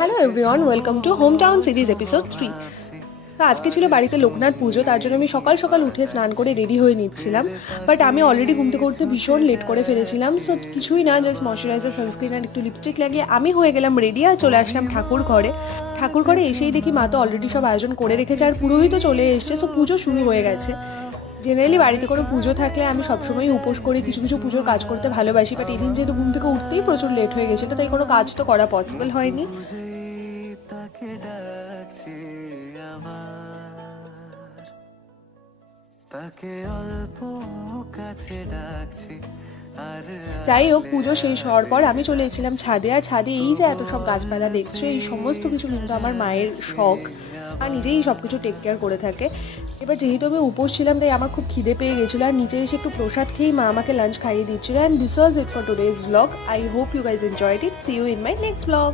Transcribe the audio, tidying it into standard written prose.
Hello everyone, welcome to home town series episode 3। তো আজকে ছিল বাড়িতে লোকনাথ পুজো, তার জন্য আমি সকাল সকাল উঠে স্নান করে রেডি হয়ে নিচ্ছিলাম। বাট আমি অলরেডি ঘুম থেকে উঠতে ভীষণ লেট করে ফেলেছিলাম, সো কিছুই না, জাস্ট ময়শ্চারাইজার, সানস্ক্রিন আর একটু লিপস্টিক লাগিয়ে আমি হয়ে গেলাম রেডি আর চলে আসলাম ঠাকুর ঘরে। ঠাকুর ঘরে এসেই দেখি মা তো অলরেডি সব আয়োজন করে রেখেছে আর পুরোহিতও চলে এসছে, সো পুজো শুরু হয়ে গেছে। জেনারেলি বাড়িতে কোনো পুজো থাকলে আমি সবসময় উপোস করে কিছু কিছু পুজোর কাজ করতে ভালোবাসি, বাট এদিন যেহেতু ঘুম থেকে উঠতেই প্রচুর লেট হয়ে গেছিলো, তাই কোনো কাজ তো করা পসিবল হয়নি। যাই হোক, পুজো শেষ হওয়ার পর আমি চলে এসেছিলাম ছাদে, আর ছাদে এই যে এত সব গাছপালা দেখছো, এই সমস্ত কিছু কিন্তু আমার মায়ের শখ, আর নিজেই সব কিছু টেক কেয়ার করে থাকে। এবার যেহেতু আমি উপোস ছিলাম, তাই আমার খুব খিদে পেয়ে গেছিলো, আর নিচে এসে একটু প্রসাদ খেয়েই মা আমাকে লাঞ্চ খাইয়ে দিচ্ছিল। And this was it for today's blog. I hope you guys enjoyed it. See you in my next blog.